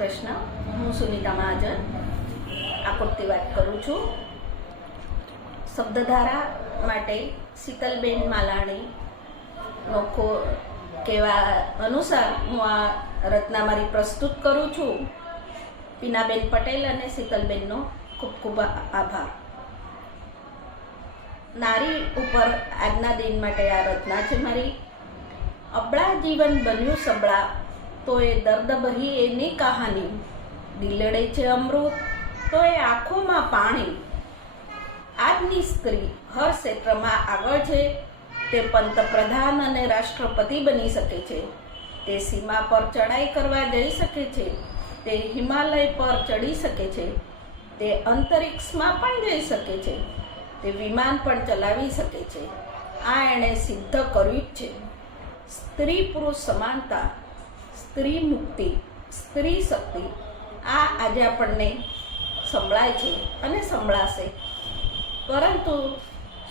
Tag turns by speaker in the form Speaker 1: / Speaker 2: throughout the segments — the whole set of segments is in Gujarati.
Speaker 1: કૃષ્ણ હું સુનિતા મહાજન આકોટથી વાત કરું છું. શબ્દધારા માટે શીતલબેન માલાણી નો ખો કહેવા અનુસાર હું આ રચના મારી પ્રસ્તુત કરું છું. પીનાબેન પટેલ અને શીતલબેનનો ખૂબ ખૂબ આભાર. નારી ઉપર આજના દિન માટે આ રચના છે મારી. અબળા જીવન બન્યું સબળા તો એ દર્દ ભરી એની કહાની. દિલડે છે અમૃત તો એ આંખોમાં પાણી. આજની સ્ત્રી હર ક્ષેત્રમાં આગળ છે, તે પંતપ્રધાન અને રાષ્ટ્રપતિ બની શકે છે. તે સીમા પર ચડાઈ કરવા જઈ શકે છે, તે હિમાલય પર ચડી શકે છે, તે અંતરિક્ષમાં પણ જઈ શકે છે, તે વિમાન પણ ચલાવી શકે છે. આ એણે સિદ્ધ કર્યું જ છે. સ્ત્રી પુરુષ સમાનતા સ્ત્રી મુક્તિ, સ્ત્રી શક્તિ, આ આજે આપણને સંભળાય છે અને સંભળાશે. પરંતુ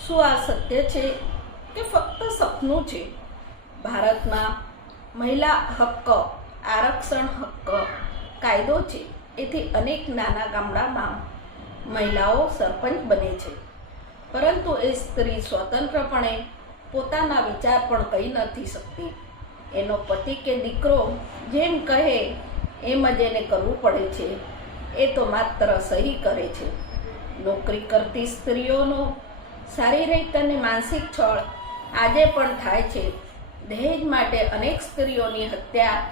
Speaker 1: શું આ સત્ય છે કે ફક્ત સપનું છે? ભારતમાં મહિલા હક્ક, આરક્ષણ હક્ક કાયદો છે. એથી અનેક નાના ગામડામાં મહિલાઓ સરપંચ બને છે. પરંતુ એ સ્ત્રી સ્વતંત્રપણે પોતાના વિચાર પણ કહી નથી શકતી. એનો પતિ કે દીકરો જેમ કહે એમ જ એને કરવું પડે છે. એ તો માત્ર સહી કરે છે. નોકરી કરતી સ્ત્રીઓનો શારીરિક અને માનસિક છળ આજે પણ થાય છે. દહેજ માટે અનેક સ્ત્રીઓની હત્યા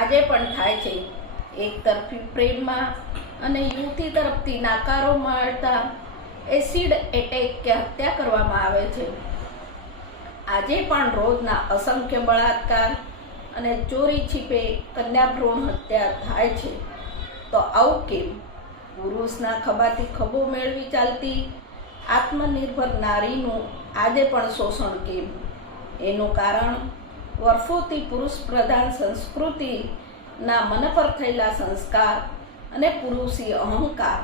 Speaker 1: આજે પણ થાય છે. એક તરફી પ્રેમમાં અને યુવતી તરફથી નાકારો મળતા એસિડ એટેક કે હત્યા કરવામાં આવે છે. આજે પણ રોજના અસંખ્ય બળાત્કાર અને ચોરી છીપે કન્યા ભ્રૂણ હત્યા થાય છે. તો આવું કેમ? પુરુષના ખભાથી ખભો મેળવી ચાલતી આત્મનિર્ભર નારીનું આજે પણ શોષણ કેમ? એનું કારણ વર્ષોથી પુરુષ પ્રધાન સંસ્કૃતિના મન પર થયેલા સંસ્કાર અને પુરુષી અહંકાર.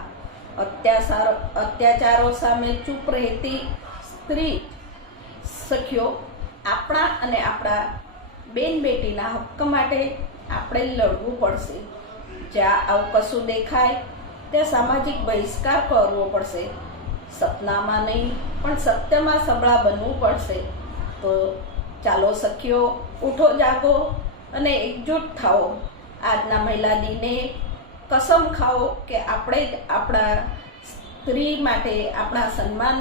Speaker 1: અત્યાચાર અત્યાચારો સામે ચૂપ રહેતી સ્ત્રી સખીઓ આપણા અને આપણા બેન બેટીના હક્ક માટે આપણે લડવું પડશે. જ્યાં આવું કશું દેખાય, ત્યાં સામાજિક બહિષ્કાર કરવો પડશે. સપનામાં નહીં, પણ સત્યમાં સબળા બનવું પડશે. તો ચાલો સખીઓ, ઉઠો, જાગો અને એકજૂટ થાઓ. આજના મહિલા દિને કસમ ખાઓ કે આપણે જ આપણા સ્ત્રી માટે આપણા સન્માન